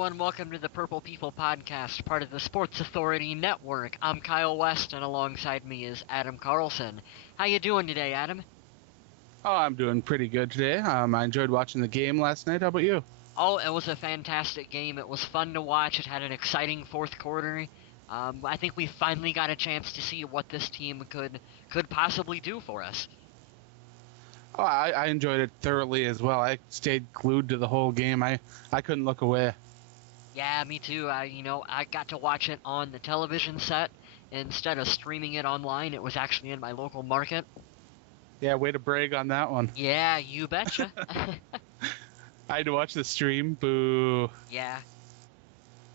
everyone. Welcome to the Purple People Podcast, part of the Sports Authority Network. I'm Kyle West, and alongside me is Adam Carlson. How you doing today, Adam? Oh, I'm doing pretty good today. I enjoyed watching the game last night. How about you? Oh, it was a fantastic game. It was fun to watch. It had an exciting fourth quarter. I think we finally got a chance to see what this team could possibly do for us. Oh, I enjoyed it thoroughly as well. I stayed glued to the whole game. I couldn't look away. Yeah, me too. I got to watch it on the television set instead of streaming it online. It was actually in my local market. Yeah, way to brag on that one. Yeah, you betcha. I had to watch the stream. Boo. Yeah.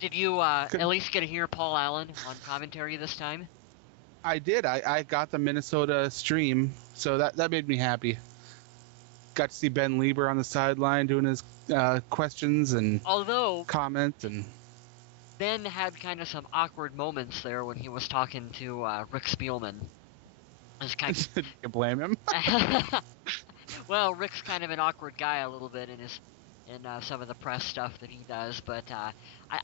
Did you at least get to hear Paul Allen on commentary this time? I did. I got the Minnesota stream, so that made me happy. Got to see Ben Lieber on the sideline doing his questions and comments. And Ben had kind of some awkward moments there when he was talking to Rick Spielman. You can blame him. Well, Rick's kind of an awkward guy a little bit in some of the press stuff that he does, but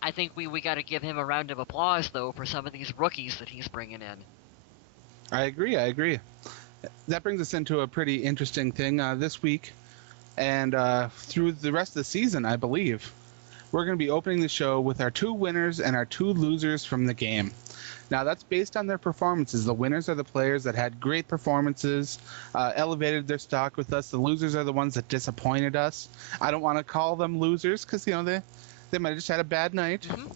I think we got to give him a round of applause, though, for some of these rookies that he's bringing in. I agree. That brings us into a pretty interesting thing this week, and through the rest of the season, I believe. We're going to be opening the show with our two winners and our two losers from the game. Now, that's based on their performances. The winners are the players that had great performances, elevated their stock with us. The losers are the ones that disappointed us. I don't want to call them losers because, they might have just had a bad night. Mm-hmm.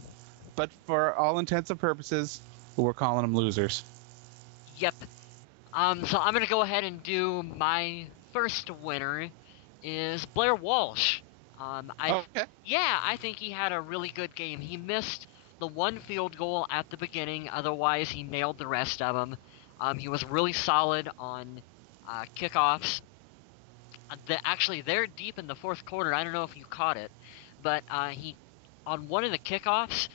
But for all intents and purposes, we're calling them losers. Yep. So I'm going to go ahead and do my first winner is Blair Walsh. Okay. Yeah, I think he had a really good game. He missed the one field goal at the beginning. Otherwise, he nailed the rest of them. He was really solid on kickoffs. Actually, they're deep in the fourth quarter. I don't know if you caught it, but on one of the kickoffs,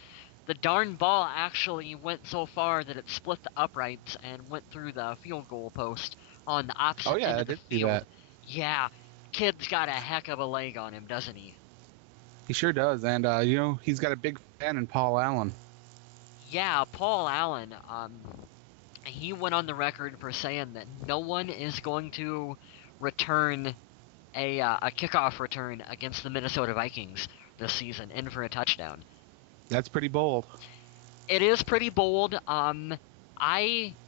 the darn ball actually went so far that it split the uprights and went through the field goal post on the opposite end of the field. See that. Yeah, kid's got a heck of a leg on him, doesn't he? He sure does, and he's got a big fan in Paul Allen. Yeah, Paul Allen. He went on the record for saying that no one is going to return a kickoff return against the Minnesota Vikings this season in for a touchdown. That's pretty bold. It is pretty bold. I'm not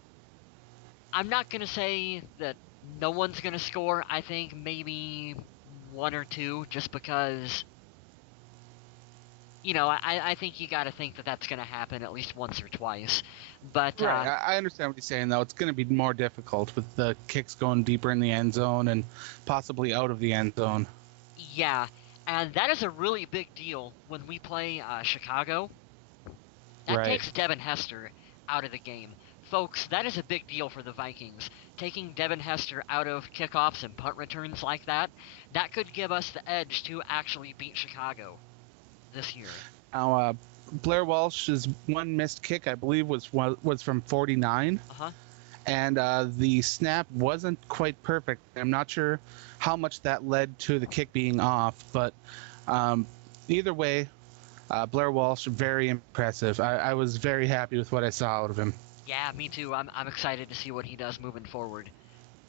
gonna say that no one's gonna score. I think maybe one or two, just because. I think you got to think that that's going to happen at least once or twice. But right. I understand what you're saying, though. It's going to be more difficult with the kicks going deeper in the end zone and possibly out of the end zone. Yeah, and that is a really big deal when we play Chicago. That takes Devin Hester out of the game. Folks, that is a big deal for the Vikings. Taking Devin Hester out of kickoffs and punt returns like that could give us the edge to actually beat Chicago this year. Now, Blair Walsh's one missed kick, I believe, was from 49. Uh-huh. And the snap wasn't quite perfect. I'm not sure how much that led to the kick being off, but either way, Blair Walsh, very impressive. I was very happy with what I saw out of him. Yeah, me too. I'm excited to see what he does moving forward.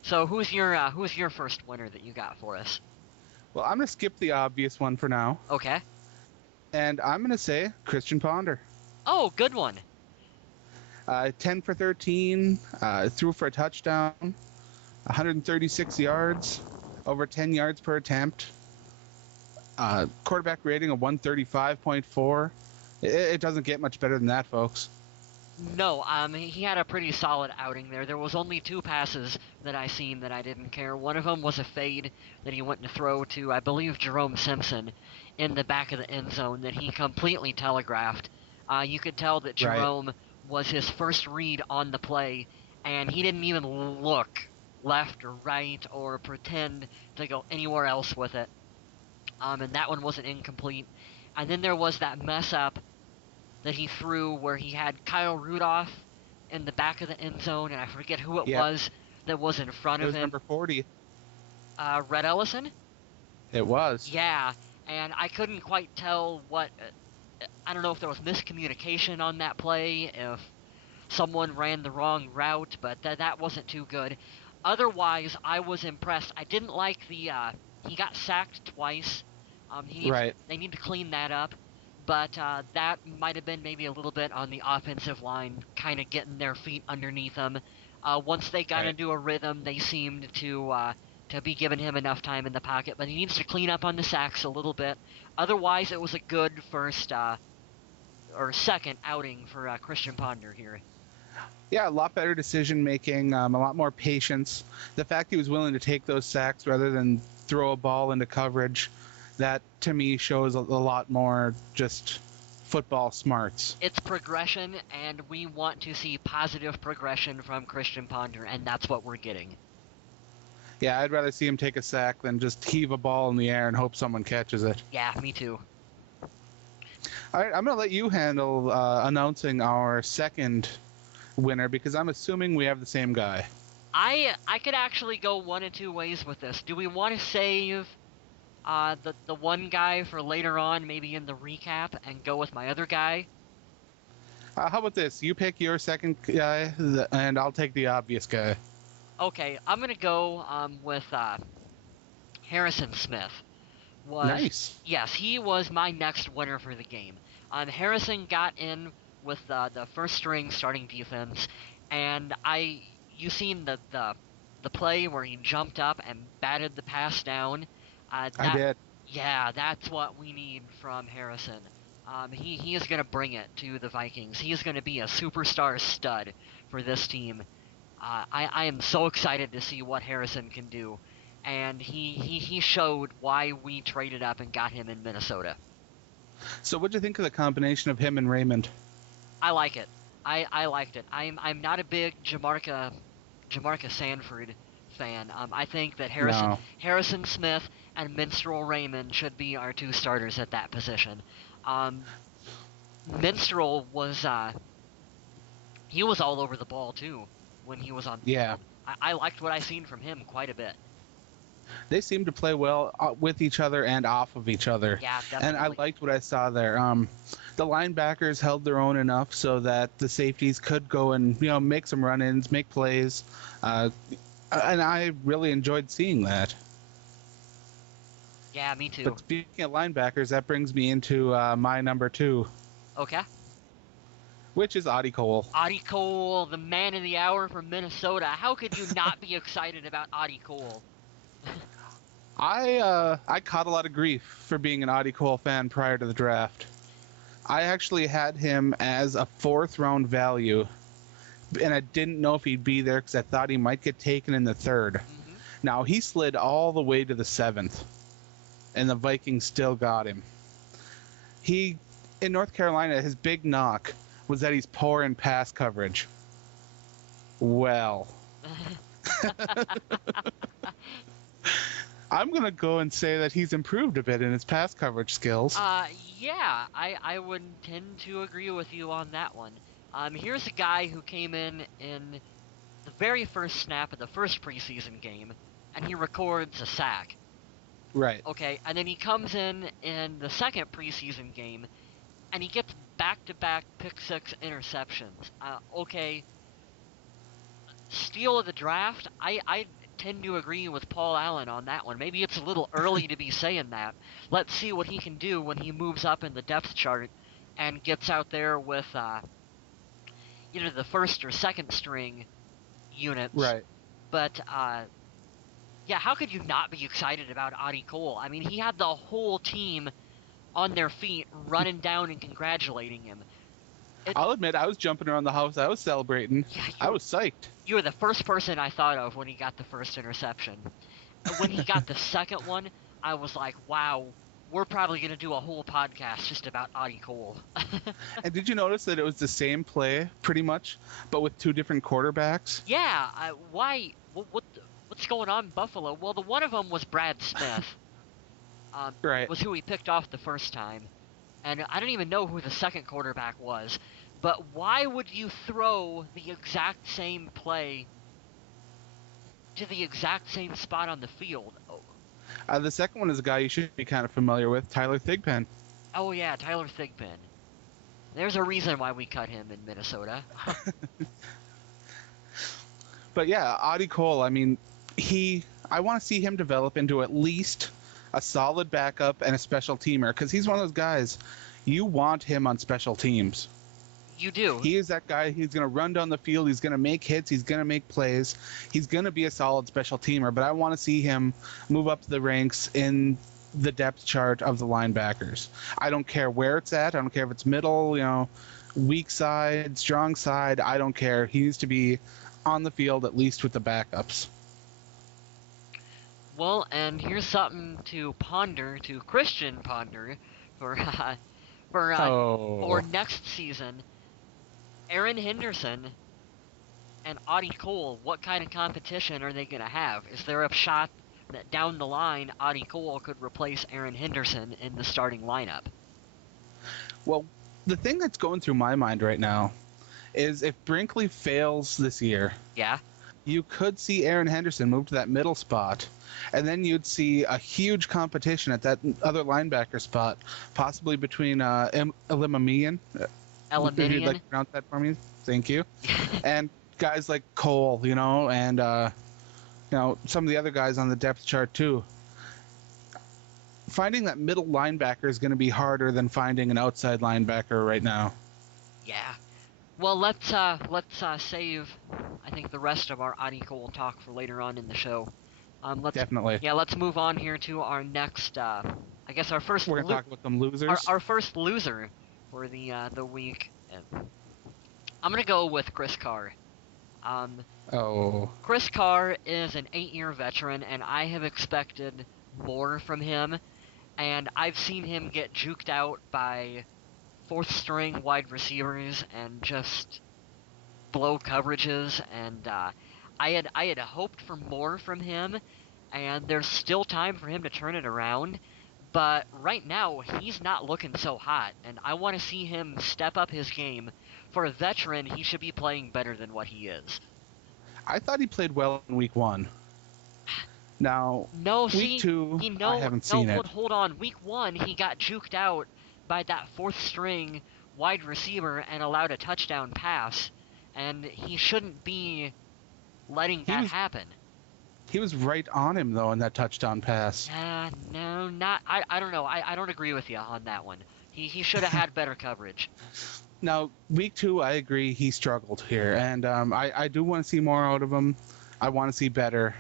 So who's your first winner that you got for us? Well, I'm going to skip the obvious one for now. Okay. And I'm going to say Christian Ponder. Oh, good one. 10 for 13, threw for a touchdown, 136 yards, over 10 yards per attempt, quarterback rating of 135.4. It doesn't get much better than that, folks. No, he had a pretty solid outing there. There was only two passes that I seen that I didn't care. One of them was a fade that he went to throw to, I believe, Jerome Simpson in the back of the end zone that he completely telegraphed. You could tell that Jerome was his first read on the play, and he didn't even look left or right or pretend to go anywhere else with it. And that one wasn't incomplete. And then there was that mess up that he threw where he had Kyle Rudolph in the back of the end zone, and I forget who it was that was in front of him. It was number 40. Red Ellison? It was. Yeah, and I couldn't quite tell what I don't know if there was miscommunication on that play, if someone ran the wrong route, but that wasn't too good. Otherwise, I was impressed. I didn't like he got sacked twice. Right. They need to clean that up, but that might have been maybe a little bit on the offensive line, kind of getting their feet underneath them. Once they got Right. into a rhythm, they seemed to be giving him enough time in the pocket, but he needs to clean up on the sacks a little bit. Otherwise, it was a good first or second outing for Christian Ponder here. Yeah, a lot better decision making, a lot more patience. The fact he was willing to take those sacks rather than throw a ball into coverage, that to me shows a lot more just football smarts. It's progression, and we want to see positive progression from Christian Ponder, and that's what we're getting. Yeah, I'd rather see him take a sack than just heave a ball in the air and hope someone catches it. Yeah, me too. All right, I'm going to let you handle announcing our second winner because I'm assuming we have the same guy. I could actually go one of two ways with this. Do we want to save the one guy for later on, maybe in the recap, and go with my other guy? How about this? You pick your second guy, and I'll take the obvious guy. Okay, I'm gonna go with Harrison Smith. Nice. Yes, he was my next winner for the game. Harrison got in with the first string starting defense, and you seen the play where he jumped up and batted the pass down. I did. Yeah, that's what we need from Harrison. He is gonna bring it to the Vikings. He is gonna be a superstar stud for this team. I am so excited to see what Harrison can do, and he showed why we traded up and got him in Minnesota. So, what'd you think of the combination of him and Raymond? I like it. I liked it. I'm not a big Jamarca Sanford fan. I think that No. Harrison Smith and Minstrel Raymond should be our two starters at that position. Minstrel was he was all over the ball too when he was on the Yeah. field. I liked what I seen from him quite a bit. They seem to play well with each other and off of each other. Yeah, And I definitely. liked what I saw there. The linebackers held their own enough so that the safeties could go and make some run-ins, make plays, and I really enjoyed seeing that. Yeah, me too. But speaking of linebackers, that brings me into my number 2, Okay. which is Audie Cole. Audie Cole, the man of the hour from Minnesota. How could you not be excited about Audie Cole? I caught a lot of grief for being an Audie Cole fan prior to the draft. I actually had him as a 4th-round value, and I didn't know if he'd be there because I thought he might get taken in the 3rd. Hmm. Now, he slid all the way to the 7th, and the Vikings still got him. In North Carolina, his big knock was that he's poor in pass coverage. Well, I'm going to go and say that he's improved a bit in his pass coverage skills. Yeah, I would tend to agree with you on that one. Here's a guy who came in the very first snap of the first preseason game, and he records a sack. Right. Okay, and then he comes in the second preseason game, and he gets back-to-back pick-6 interceptions. Okay, steal of the draft, I tend to agree with Paul Allen on that one. Maybe it's a little early to be saying that. Let's see what he can do when he moves up in the depth chart and gets out there with either the first or second string units. Right. But yeah, how could you not be excited about Audie Cole? I mean, he had the whole team on their feet, running down and congratulating him. I'll admit, I was jumping around the house. I was celebrating. Yeah, I was psyched. you were the first person I thought of when he got the first interception. And when he got the second one, I was like, wow, we're probably going to do a whole podcast just about Audie Cole. And did you notice that it was the same play, pretty much, but with 2 different quarterbacks? Yeah, why? What's going on in Buffalo? Well, the one of them was Brad Smith. Right. Was who he picked off the first time. And I don't even know who the second quarterback was. But why would you throw the exact same play to the exact same spot on the field? The second one is a guy you should be kind of familiar with, Tyler Thigpen. Oh yeah, Tyler Thigpen. There's a reason why we cut him in Minnesota. But yeah, Audie Cole, I mean, I want to see him develop into at least a solid backup and a special teamer, because he's one of those guys, you want him on special teams. You do. He is that guy. He's going to run down the field. He's going to make hits. He's going to make plays. He's going to be a solid special teamer, but I want to see him move up the ranks in the depth chart of the linebackers. I don't care where it's at. I don't care if it's middle, weak side, strong side. I don't care. He needs to be on the field, at least with the backups. Well, and here's something to ponder, to Christian ponder, for for next season. Aaron Henderson and Audie Cole, what kind of competition are they going to have? Is there a shot that down the line Audie Cole could replace Aaron Henderson in the starting lineup? Well, the thing that's going through my mind right now is if Brinkley fails this year, yeah, you could see Aaron Henderson move to that middle spot, and then you'd see a huge competition at that other linebacker spot, possibly between Elimamian. If you'd like to pronounce that for me, thank you. And guys like Cole, and some of the other guys on the depth chart too. Finding that middle linebacker is going to be harder than finding an outside linebacker right now. Yeah. Well, let's save, I think, the rest of our Audie Cole talk for later on in the show. Definitely. Yeah, let's move on here to our next. I guess our first. We're gonna talk about some losers. Our first loser for the week. I'm gonna go with Chris Carr. Chris Carr is an 8-year veteran, and I have expected more from him. And I've seen him get juked out by fourth-string wide receivers and just blow coverages. And I had hoped for more from him, and there's still time for him to turn it around. But right now, he's not looking so hot, and I want to see him step up his game. For a veteran, he should be playing better than what he is. I thought he played well in week 1. Now, week 2, I haven't seen it. Hold on. Week 1, he got juked out by that fourth-string wide receiver and allowed a touchdown pass, and he shouldn't be letting that happen. He was right on him, though, in that touchdown pass. No, not. I don't know. I don't agree with you on that one. He should have had better coverage. Now, week 2, I agree he struggled here, and I do want to see more out of him. I want to see better,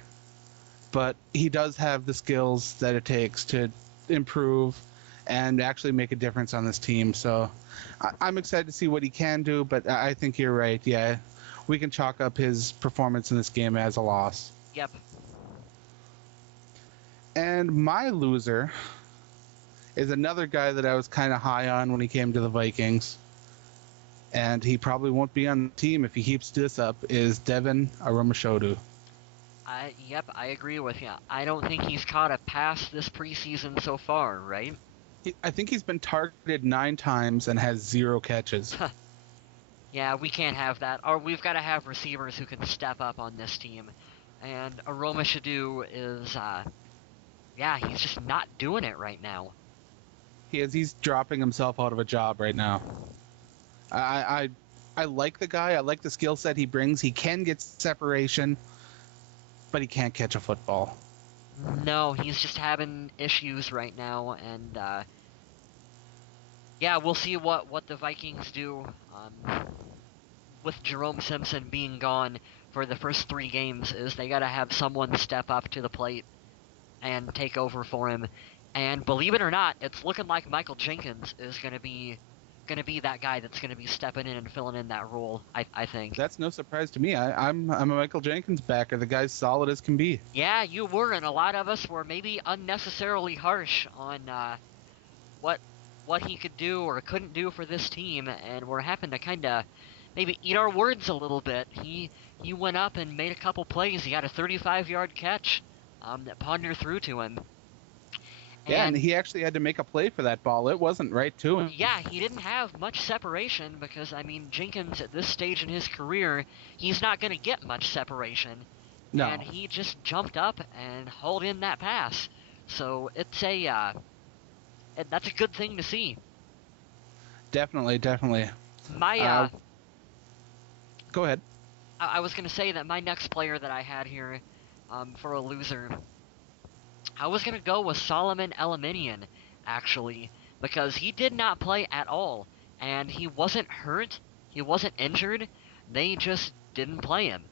but he does have the skills that it takes to improve and actually make a difference on this team. So I'm excited to see what he can do, but I think you're right. Yeah, we can chalk up his performance in this game as a loss. Yep. And my loser is another guy that I was kind of high on when he came to the Vikings, and he probably won't be on the team if he keeps this up, is Devin Aromashodu. Yep, I agree with you. I don't think he's caught a pass this preseason so far, right? I think he's been targeted 9 times and has 0 catches. Yeah, we can't have that. Or we've got to have receivers who can step up on this team. And Aromashodu is, he's just not doing it right now. He's dropping himself out of a job right now. I like the guy. I like the skill set he brings. He can get separation, but he can't catch a football. No, he's just having issues right now, and we'll see what the Vikings do with Jerome Simpson being gone for the first 3 games. Is they got to have someone step up to the plate and take over for him. And believe it or not, it's looking like Michael Jenkins is going to be that guy that's going to be stepping in and filling in that role, I think. That's no surprise to me. I'm a Michael Jenkins backer. The guy's solid as can be. Yeah, you were, and a lot of us were maybe unnecessarily harsh on what he could do or couldn't do for this team, and we're having to kind of maybe eat our words a little bit. He went up and made a couple plays. He had a 35-yard catch that Ponder threw to him. Yeah, and he actually had to make a play for that ball. It wasn't right to him. Yeah, he didn't have much separation because, Jenkins at this stage in his career, he's not going to get much separation. No. And he just jumped up and hauled in that pass. So it's that's a good thing to see. Definitely, definitely. My Go ahead. I was gonna say that my next player that I had here, for a loser, I was gonna go with Solomon Eliminian, actually, because he did not play at all, and he wasn't hurt, he wasn't injured, they just didn't play him,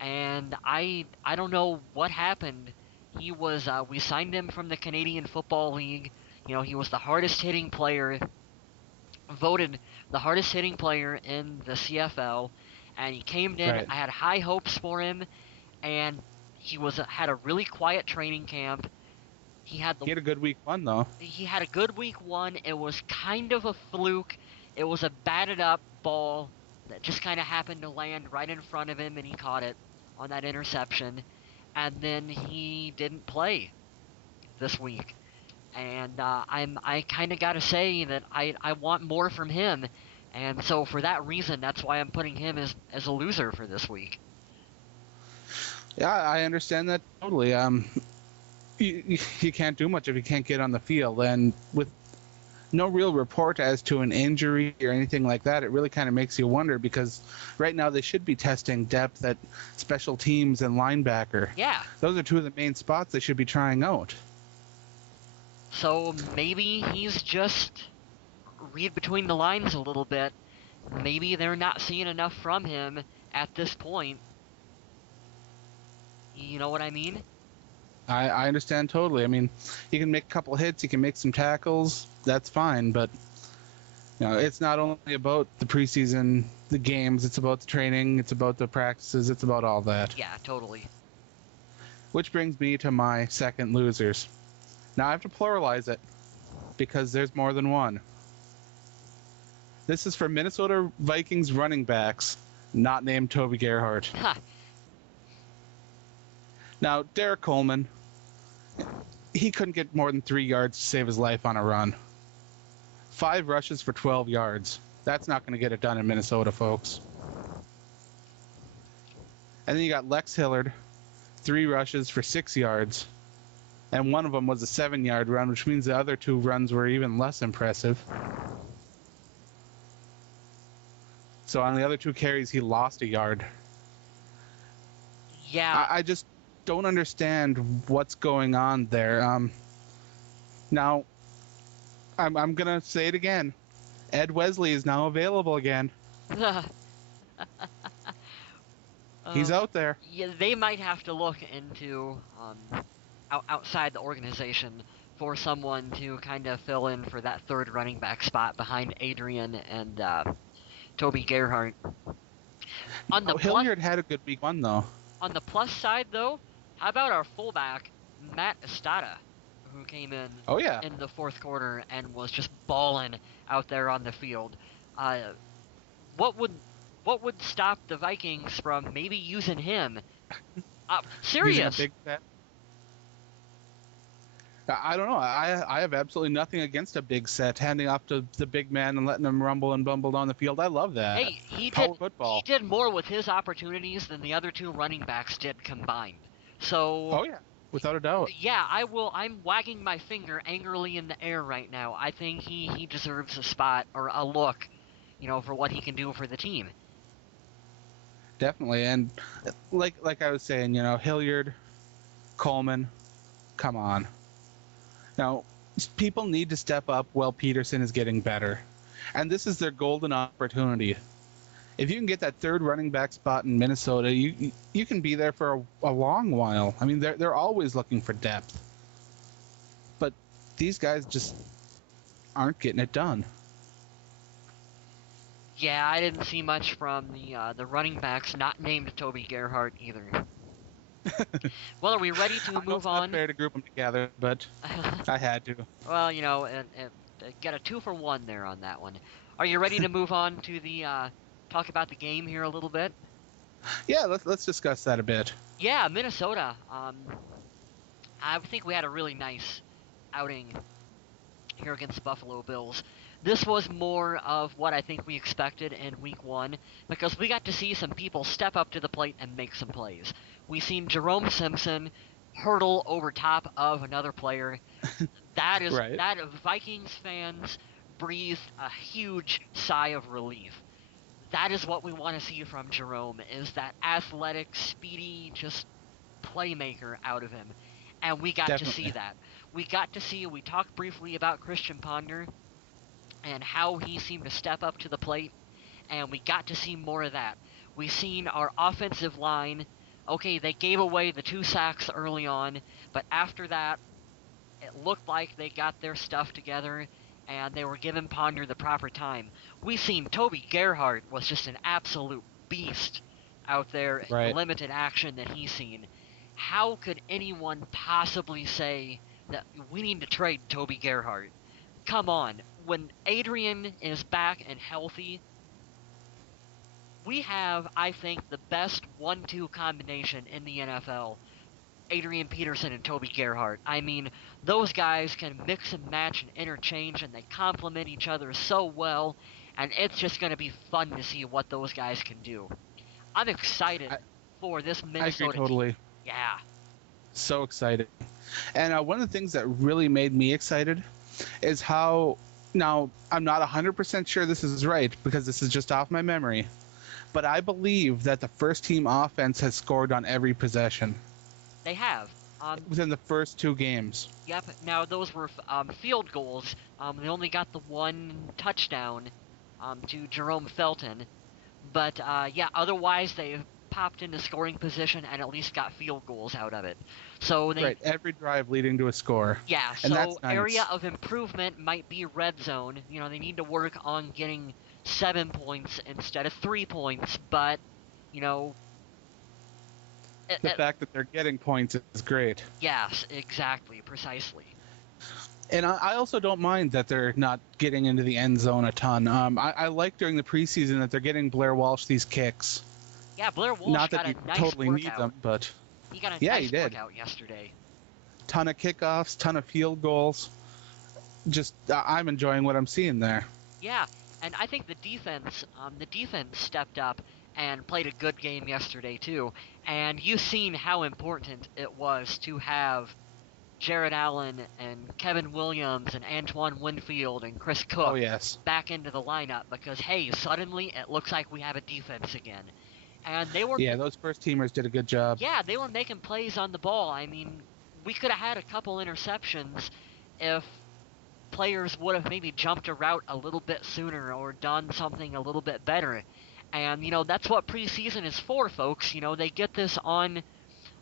and I don't know what happened. He was we signed him from the Canadian Football League. You know, he was the hardest hitting player, voted the hardest hitting player in the CFL, and he came in. Right. I had high hopes for him, and he had a really quiet training camp. He had a good week 1 though. He had a good week 1. It was kind of a fluke. It was a batted up ball that just kind of happened to land right in front of him, and he caught it on that interception. And then he didn't play this week. And I kind of got to say that I want more from him. And so for that reason, that's why I'm putting him as a loser for this week. Yeah, I understand that totally. You can't do much if you can't get on the field, and with no real report as to an injury or anything like that, it really kind of makes you wonder, because right now they should be testing depth at special teams and linebacker. Yeah. Those are two of the main spots they should be trying out. So maybe he's just read between the lines a little bit. Maybe they're not seeing enough from him at this point. You know what I mean? I understand totally. I mean, he can make a couple hits, he can make some tackles, that's fine, but you know, it's not only about the preseason, the games, it's about the training, it's about the practices, it's about all that. Yeah, totally. Which brings me to my second losers. Now I have to pluralize it because there's more than one. This is for Minnesota Vikings running backs, not named Toby Gerhart. Ha. Now, Derek Coleman, he couldn't get more than 3 yards to save his life on a run. 5 rushes for 12 yards. That's not going to get it done in Minnesota, folks. And then you got Lex Hillard, 3 rushes for 6 yards. And one of them was a 7-yard run, which means the other 2 runs were even less impressive. So on the other 2 carries, he lost a yard. Yeah. I just don't understand what's going on there. Now, I'm gonna say it again. Ed Wesley is now available again. He's out there. Yeah, they might have to look into outside the organization for someone to kind of fill in for that third running back spot behind Adrian and Toby Gerhart. Hilliard had a good week 1 though. On the plus side, though, how about our fullback, Matt Estada, who came in in the fourth quarter and was just balling out there on the field? What would stop the Vikings from maybe using him? Serious. Using a big set? I don't know. I have absolutely nothing against a big set, handing off to the big man and letting him rumble and bumble down the field. I love that. Hey, he did more with his opportunities than the other 2 running backs did combined. So. Oh yeah, without a doubt. Yeah, I'm wagging my finger angrily in the air right now. I think he deserves a spot or a look, you know, for what he can do for the team. Definitely, and like I was saying, you know, Hilliard, Coleman, come on. Now, people need to step up while Peterson is getting better. And this is their golden opportunity. If you can get that third running back spot in Minnesota, you can be there for a long while. I mean, they're always looking for depth. But these guys just aren't getting it done. Yeah, I didn't see much from the running backs not named Toby Gerhart either. Well, are we ready to move on? It's not fair to group them together, but I had to. Well, you know, and get a 2 for 1 there on that one. Are you ready to move on to the talk about the game here a little bit? Yeah, let's discuss that a bit. Yeah, Minnesota. I think we had a really nice outing here against the Buffalo Bills. This was more of what I think we expected in week 1, because we got to see some people step up to the plate and make some plays. We seen Jerome Simpson hurdle over top of another player. That is right. That Vikings fans breathed a huge sigh of relief. That is what we want to see from Jerome, is that athletic, speedy, just playmaker out of him. And we got to see Definitely. that. We talked briefly about Christian Ponder and how he seemed to step up to the plate, and we got to see more of that. We seen our offensive line. Okay, they gave away the 2 sacks early on, but after that, it looked like they got their stuff together and they were giving Ponder the proper time. We seen Toby Gerhardt was just an absolute beast out there in the Right. limited action that he's seen. How could anyone possibly say that we need to trade Toby Gerhardt? Come on, when Adrian is back and healthy, we have, I think, the best 1-2 combination in the NFL. Adrian Peterson and Toby Gerhardt. I mean, those guys can mix and match and interchange, and they complement each other so well, and it's just going to be fun to see what those guys can do. I'm excited I, for this I agree Minnesota team. totally. Yeah. So excited. And one of the things that really made me excited is how, now I'm not 100% sure this is right because this is just off my memory, but I believe that the first team offense has scored on every possession They have. within the first 2 games. Yep. Now, those were field goals. They only got the 1 touchdown to Jerome Felton. But, yeah, otherwise they popped into scoring position and at least got field goals out of it. So they, Right, every drive leading to a score. yeah, And so that's nice. area of improvement might be red zone. You know, they need to work on getting 7 points instead of 3 points, but, you know... The fact that they're getting points is great. Yes, exactly, precisely. And I also don't mind that they're not getting into the end zone a ton. I like during the preseason that they're getting Blair Walsh these kicks. Yeah, Blair Walsh Not got that a you nice totally workout. need them, but He got a yeah, nice he did. workout yesterday. Ton of kickoffs, ton of field goals. Just I'm enjoying what I'm seeing there. Yeah, and I think the defense stepped up and played a good game yesterday too. And you've seen how important it was to have Jared Allen and Kevin Williams and Antoine Winfield and Chris Cook Oh yes. back into the lineup because hey, suddenly it looks like we have a defense again. And they were Yeah, those first teamers did a good job. yeah, they were making plays on the ball. I mean, we could have had a couple interceptions if players would have maybe jumped a route a little bit sooner or done something a little bit better. And you know, that's what preseason is for, folks. You know, they get this on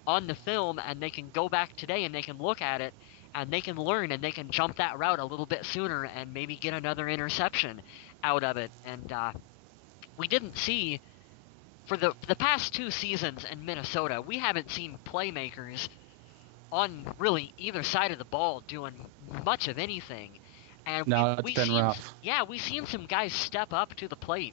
the film and they can go back today and they can look at it and they can learn and they can jump that route a little bit sooner and maybe get another interception out of it. And we didn't see for the past 2 seasons in Minnesota, we haven't seen playmakers on really either side of the ball doing much of anything. And No, it's been seen, rough. yeah, we've seen some guys step up to the plate.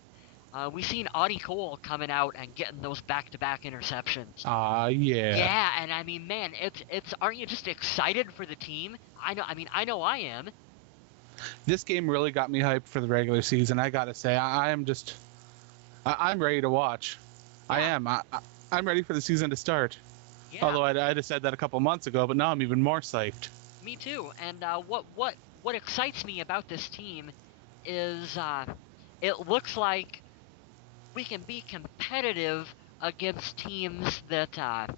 We've seen Audie Cole coming out and getting those back-to-back interceptions. Yeah. Yeah, and I mean, man, it's aren't you just excited for the team? I know I am. This game really got me hyped for the regular season. I gotta say, I'm ready to watch. Yeah. I am. I'm ready for the season to start. Yeah, Although I'd have said that a couple months ago, but now I'm even more psyched. me too. And what excites me about this team is it looks like we can be competitive against teams that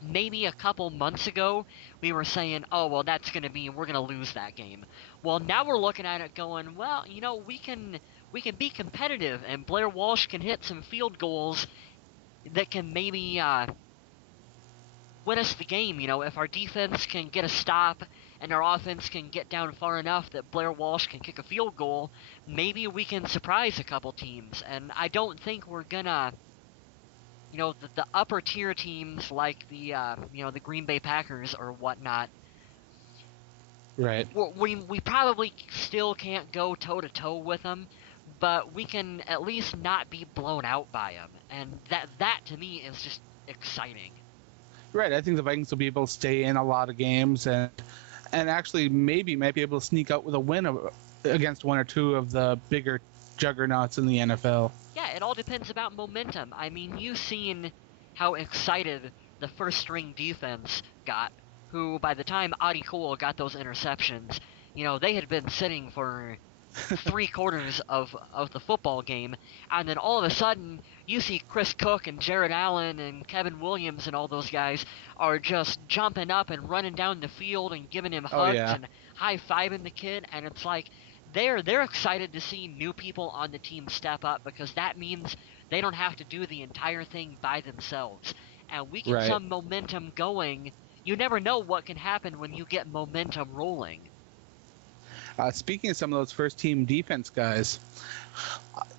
maybe a couple months ago we were saying, oh well, we're gonna lose that game. Well, now we're looking at it going, well, you know, we can be competitive, and Blair Walsh can hit some field goals that can maybe win us the game. You know, if our defense can get a stop and our offense can get down far enough that Blair Walsh can kick a field goal, maybe we can surprise a couple teams. And I don't think we're gonna, you know, the upper tier teams like the Green Bay Packers or whatnot. Right. We probably still can't go toe to toe with them, but we can at least not be blown out by them, and that to me is just exciting. Right. I think the Vikings will be able to stay in a lot of games and actually maybe might be able to sneak out with a win against one or two of the bigger juggernauts in the NFL. Yeah, it all depends about momentum. I mean, you've seen how excited the first string defense got, who by the time Audie Cole got those interceptions, you know, they had been sitting for three-quarters of the football game, and then all of a sudden you see Chris Cook and Jared Allen and Kevin Williams and all those guys are just jumping up and running down the field and giving him Oh hugs yeah. and high-fiving the kid, and it's like they're excited to see new people on the team step up, because that means they don't have to do the entire thing by themselves. And we get Right. some momentum going. You never know what can happen when you get momentum rolling. Speaking of some of those first team defense guys,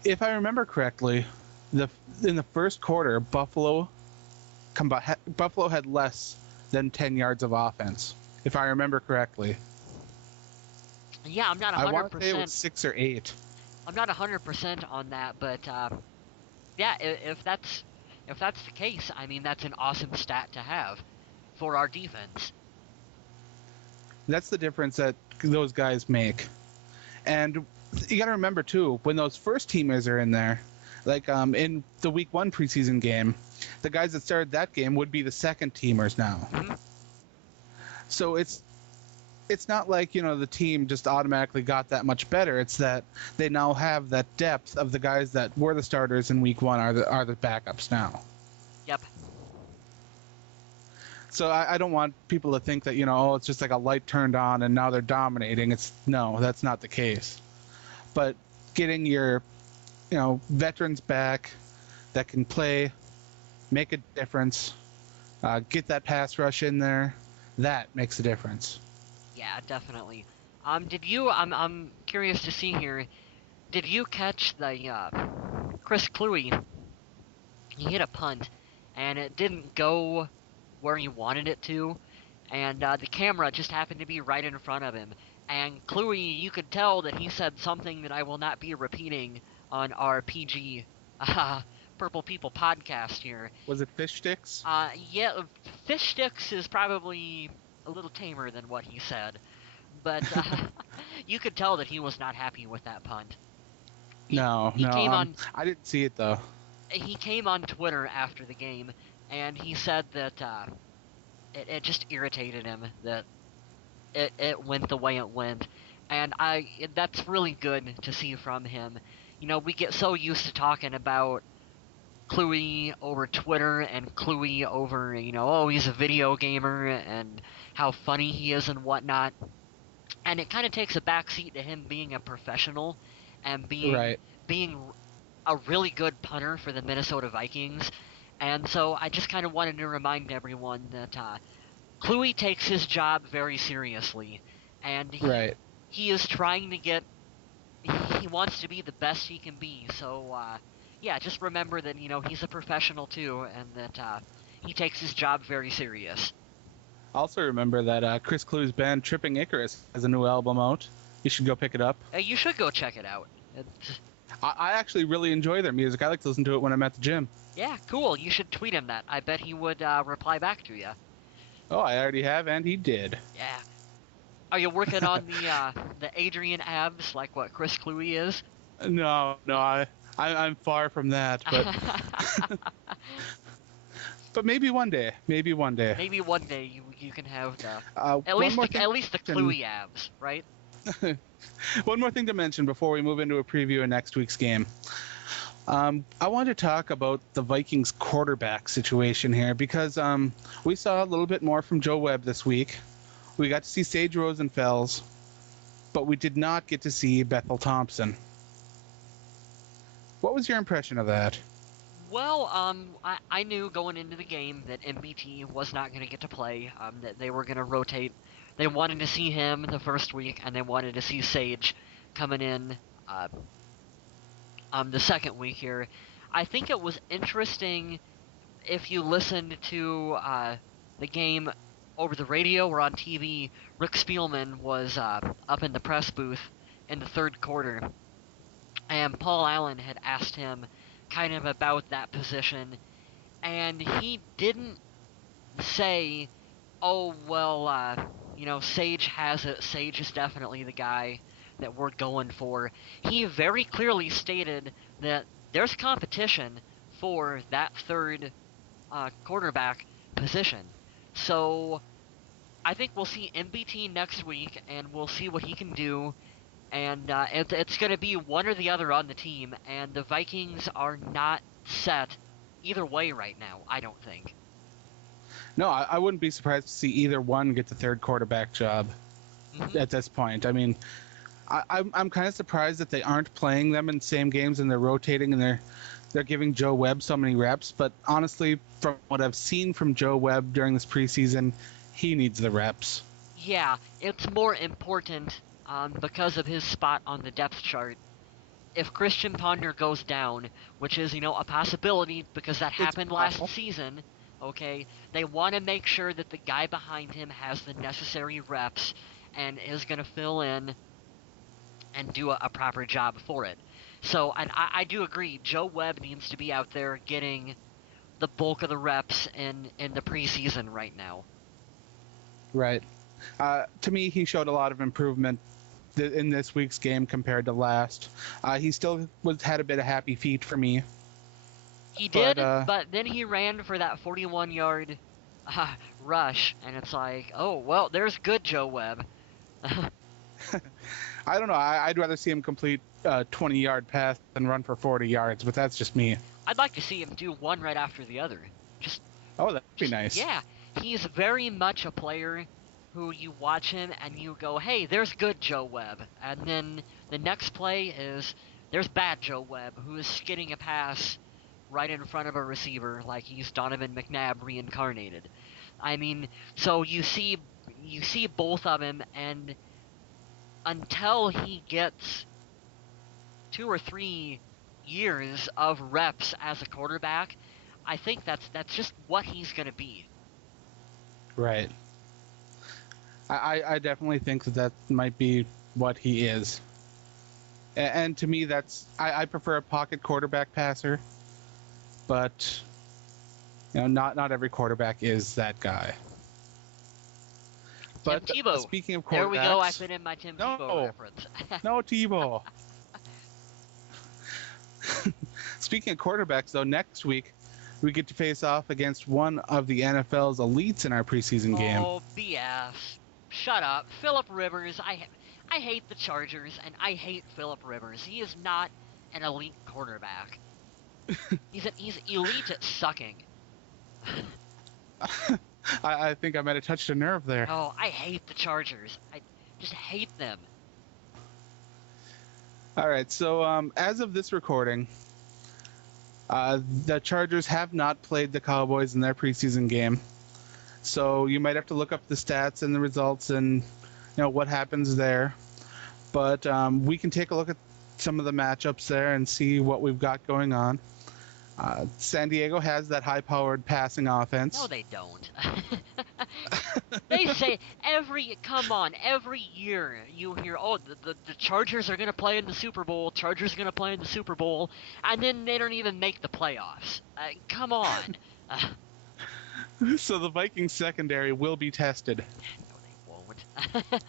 if I remember correctly, in the first quarter, Buffalo had less than 10 yards of offense, if I remember correctly. Yeah, I'm not I want to say it 100%. was 6 or 8. I'm not 100% on that, but yeah, if that's the case, I mean that's an awesome stat to have for our defense. That's the difference that those guys make. And you got to remember too, when those first teamers are in there, like in the week 1 preseason game, the guys that started that game would be the second teamers now. Mm-hmm. So it's not like, the team just automatically got that much better. It's that they now have that depth of the guys that were the starters in week 1 are the backups now. Yep. So I don't want people to think that, it's just like a light turned on and now they're dominating. No, that's not the case. But getting your, veterans back that can play, make a difference, get that pass rush in there, that makes a difference. Yeah, definitely. I'm curious to see here. Did you catch the Chris Kluwe? He hit a punt, and it didn't go where he wanted it to, and the camera just happened to be right in front of him. And Kluwe, you could tell that he said something that I will not be repeating on our PG Purple People podcast here. Was it fish sticks? Yeah, fish sticks is probably a little tamer than what he said, but you could tell that he was not happy with that punt. No. I didn't see it though. He came on Twitter after the game, and he said that it just irritated him that it went the way it went, and that's really good to see from him. We get so used to talking about Kluwe over Twitter and Kluwe over, oh, he's a video gamer and how funny he is and whatnot. And it kind of takes a backseat to him being a professional and being a really good punter for the Minnesota Vikings. And so I just kind of wanted to remind everyone that Kluwe takes his job very seriously, and he is trying to he wants to be the best he can be. So yeah, just remember that he's a professional too, and that he takes his job very serious. Also remember that Chris Kluwe's band Tripping Icarus has a new album out. You should go pick it up. You should go check it out. I actually really enjoy their music. I like to listen to it when I'm at the gym. Yeah, cool. You should tweet him that. I bet he would reply back to you. Oh, I already have, and he did. Yeah. Are you working on the Adrian abs like what Chris Kluwe is? No, I'm far from that, but but maybe one day. Maybe one day you can have the at least the Kluwe abs, right? One more thing to mention before we move into a preview of next week's game. I want to talk about the Vikings quarterback situation here because we saw a little bit more from Joe Webb this week. We got to see Sage Rosenfels, but we did not get to see Bethel Thompson. What was your impression of that? Well, I knew going into the game that MBT was not going to get to play, that they were going to rotate. They wanted to see him the first week, and they wanted to see Sage coming in the second week here. I think it was interesting if you listened to the game over the radio or on TV. Rick Spielman was up in the press booth in the third quarter, and Paul Allen had asked him kind of about that position, and he didn't say, oh, well, Sage has it. Sage is definitely the guy that we're going for. He very clearly stated that there's competition for that third quarterback position. So I think we'll see MBT next week, and we'll see what he can do. And it's going to be one or the other on the team, and the Vikings are not set either way right now, I don't think. No, I wouldn't be surprised to see either one get the third quarterback job at this point. I mean, I'm kind of surprised that they aren't playing them in the same games and they're rotating and they're giving Joe Webb so many reps. But honestly, from what I've seen from Joe Webb during this preseason, he needs the reps. Yeah, it's more important because of his spot on the depth chart. If Christian Ponder goes down, which is, a possibility because that happened last season, okay, they want to make sure that the guy behind him has the necessary reps and is going to fill in and do a proper job for it. So, and I do agree, Joe Webb needs to be out there getting the bulk of the reps in the preseason right now. Right. To me, he showed a lot of improvement in this week's game compared to last. He still had a bit of happy feet for me. He did, but then he ran for that 41-yard rush, and it's like, oh, well, there's good Joe Webb. I don't know. I'd rather see him complete a 20-yard pass than run for 40 yards, but that's just me. I'd like to see him do one right after the other. That'd be nice. Yeah, he's very much a player who you watch him and you go, hey, there's good Joe Webb. And then the next play is, there's bad Joe Webb, who is skidding a pass right in front of a receiver like he's Donovan McNabb reincarnated. I mean, so you see both of them, and until he gets 2 or 3 years of reps as a quarterback, I think that's just what he's going to be. Right. I definitely think that might be what he is. And to me, I prefer a pocket quarterback passer, but not every quarterback is that guy. But Tim Tebow. Speaking of quarterbacks, there we go. I put in my Tim Tebow reference. No Tebow. Speaking of quarterbacks, though, next week we get to face off against one of the NFL's elites in our preseason game. Oh, BS. Shut up. Phillip Rivers. I hate the Chargers, and I hate Phillip Rivers. He is not an elite quarterback. He's elite at sucking. I think I might have touched a nerve there. Oh, I hate the Chargers. I just hate them. All right, so as of this recording, the Chargers have not played the Cowboys in their preseason game. So you might have to look up the stats and the results and what happens there. But we can take a look at some of the matchups there and see what we've got going on. San Diego has that high-powered passing offense. No, they don't. They say every year you hear, oh, the Chargers are going to play in the Super Bowl, Chargers are going to play in the Super Bowl, and then they don't even make the playoffs. Come on. So the Vikings secondary will be tested. No, they won't.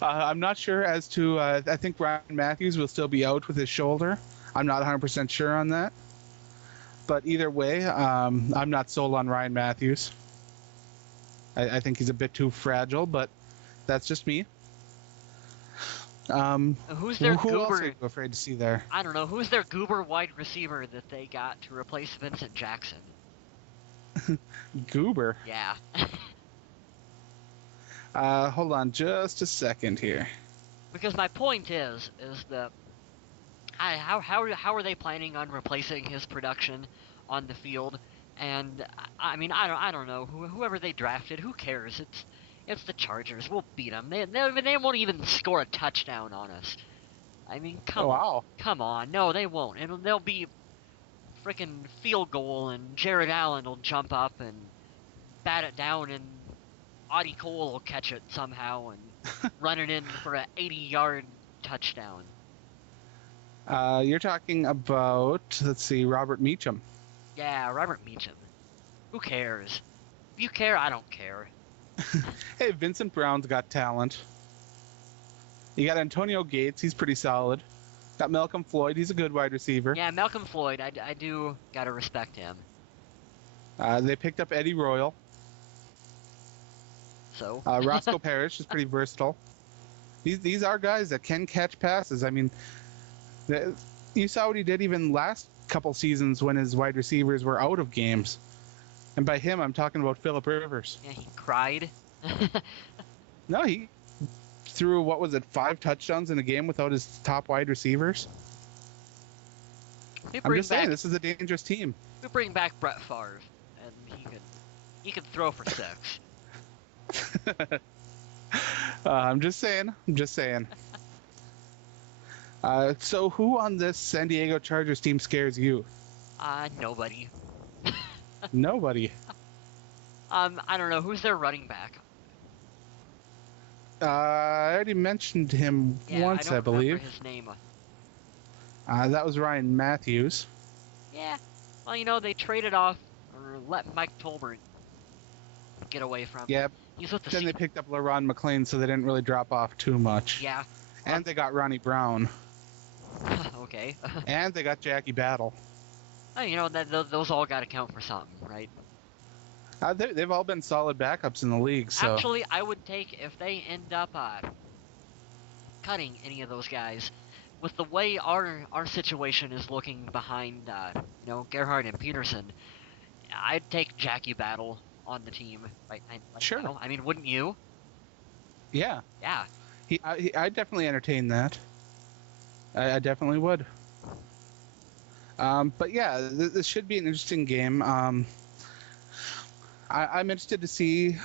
I'm not sure as to, I think Ryan Matthews will still be out with his shoulder. I'm not 100% sure on that. But either way, I'm not sold on Ryan Matthews. I think he's a bit too fragile, but that's just me. Who's their who goober? else are you afraid to see there? I don't know. Who's their goober wide receiver that they got to replace Vincent Jackson? Goober? Yeah. Hold on just a second here. Because my point is that how are they planning on replacing his production on the field? And I mean, I don't know, whoever they drafted, who cares? It's the Chargers. We'll beat them. They won't even score a touchdown on us. I mean, come on. No, they won't. They'll be freaking field goal, and Jared Allen will jump up and bat it down, and Audie Cole will catch it somehow and run it in for an 80-yard touchdown. You're talking about, let's see, Robert Meacham. Yeah, Robert Meacham. Who cares? If you care, I don't care. Hey, Vincent Brown's got talent. You got Antonio Gates, he's pretty solid. Got Malcolm Floyd, he's a good wide receiver. Yeah, Malcolm Floyd, I do gotta respect him. They picked up Eddie Royal. So? Roscoe Parrish is pretty versatile. These are guys that can catch passes. I mean, you saw what he did even last couple seasons when his wide receivers were out of games. And by him, I'm talking about Phillip Rivers. Yeah, he cried. No, he threw, what was it, 5 touchdowns in a game without his top wide receivers? I'm just saying, this is a dangerous team. We bring back Brett Favre, and he could throw for 6. I'm just saying. So who on this San Diego Chargers team scares you? Nobody. Nobody. I don't know. Who's their running back? I already mentioned him once, I believe. Remember his name. That was Ryan Matthews. Yeah. Well, they traded off, or let Mike Tolbert get away from. Yeah. He's with the Then they picked up LaRon McClain, so they didn't really drop off too much. Yeah. And they got Ronnie Brown. Okay. And they got Jackie Battle. Those all got to count for something, right? They've all been solid backups in the league. So actually, I would take if they end up cutting any of those guys. With the way our situation is looking behind, Gerhard and Peterson, I'd take Jackie Battle on the team right sure. now. I mean, wouldn't you? Yeah. Yeah. I definitely entertain that. I definitely would. But yeah, this should be an interesting game. I'm interested to see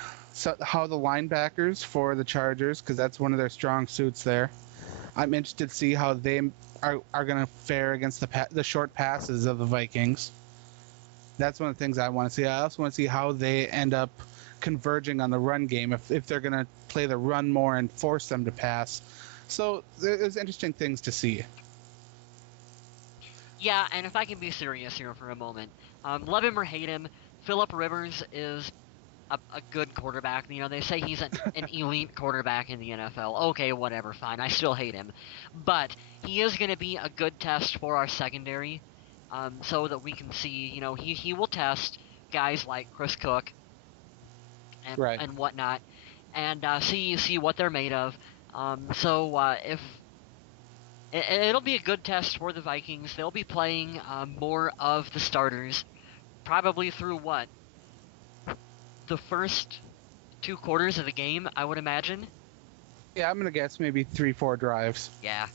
how the linebackers for the Chargers, because that's one of their strong suits there. I'm interested to see how they are going to fare against the short passes of the Vikings. That's one of the things I want to see. I also want to see how they end up converging on the run game, if they're going to play the run more and force them to pass. So there's interesting things to see. Yeah, and if I can be serious here for a moment, love him or hate him, Phillip Rivers is a good quarterback. They say he's an elite quarterback in the NFL. Okay, whatever, fine. I still hate him. But he is going to be a good test for our secondary, so that we can see, he will test guys like Chris Cook and whatnot, and see what they're made of. If it'll be a good test for the Vikings. They'll be playing more of the starters, probably through the first 2 quarters of the game, I would imagine. Yeah, I'm gonna guess maybe 3-4 drives. Yeah.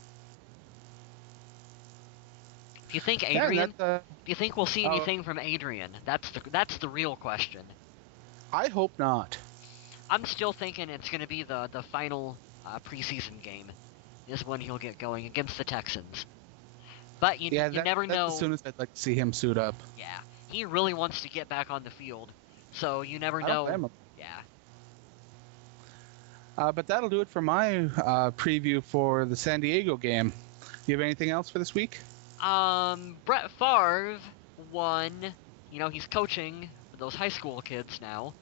Do you think Adrian? Do you think we'll see anything from Adrian? That's the real question. I hope not. I'm still thinking it's going to be the final preseason game is when he'll get going against the Texans. But you never know. As soon as I'd like to see him suit up. Yeah, he really wants to get back on the field, so you never know. Yeah. But that'll do it for my preview for the San Diego game. Do you have anything else for this week? Brett Favre won. He's coaching those high school kids now,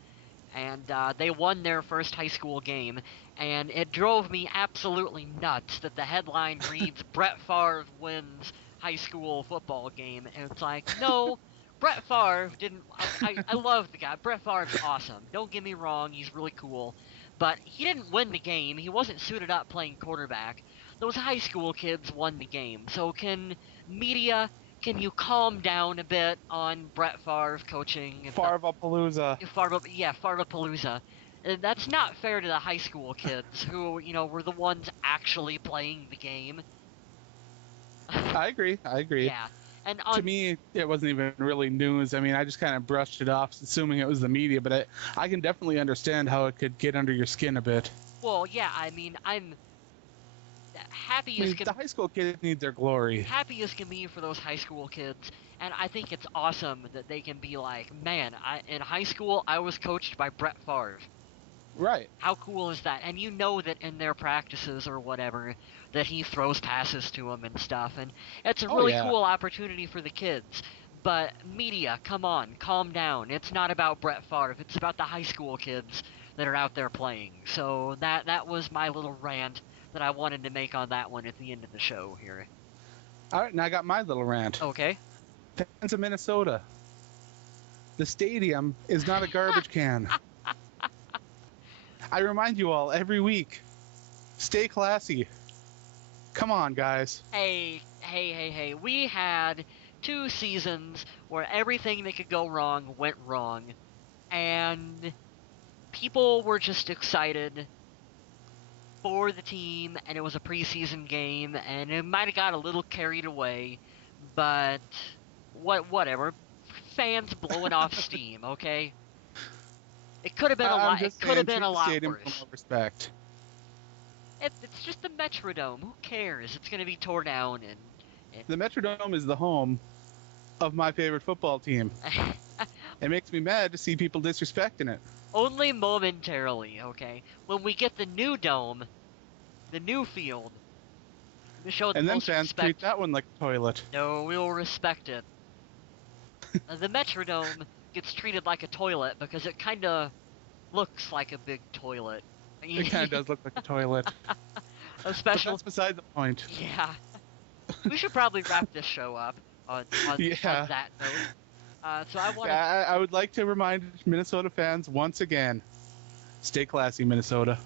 and they won their first high school game, and it drove me absolutely nuts that the headline reads Brett Favre wins high school football game, and it's like, no, Brett Favre didn't. I love the guy. Brett Favre's awesome. Don't get me wrong, he's really cool, but he didn't win the game. He wasn't suited up playing quarterback. Those high school kids won the game. So can you calm down a bit on Brett Favre coaching? Favre-palooza. Favre-palooza. That's not fair to the high school kids who, were the ones actually playing the game. I agree. Yeah. And to me, it wasn't even really news. I mean, I just kind of brushed it off, assuming it was the media, but I can definitely understand how it could get under your skin a bit. Well, yeah, I mean, I'm happy as can. The high school kids need their glory. Happy as can be for those high school kids, and I think it's awesome that they can be like, man, in high school I was coached by Brett Favre. Right. How cool is that? And that in their practices or whatever, that he throws passes to them and stuff, and it's a really cool opportunity for the kids. But media, come on, calm down. It's not about Brett Favre. It's about the high school kids that are out there playing. So that was my little rant that I wanted to make on that one at the end of the show here. All right, now I got my little rant. Okay. Fans of Minnesota. The stadium is not a garbage can. I remind you all every week. Stay classy. Come on, guys. Hey. We had 2 seasons where everything that could go wrong went wrong. And people were just excited for the team, and it was a preseason game, and it might have got a little carried away, but whatever. Fans blowing off steam, okay? It could have been a I'm lot. It just could have saying, been a treat the lot stadium with worse. more respect. It's just the Metrodome. Who cares? It's gonna be torn down, The Metrodome is the home of my favorite football team. It makes me mad to see people disrespecting it. only momentarily, okay? When we get the new dome, the new field, we show the And then most fans treat respect. that one like a toilet. No, we will respect it. The Metrodome gets treated like a toilet because it kind of looks like a big toilet. It kind of does look like a toilet. A But special. that's beside the point. Yeah. We should probably wrap this show up on Yeah. that note. So I want to. I would like to remind Minnesota fans once again, stay classy, Minnesota.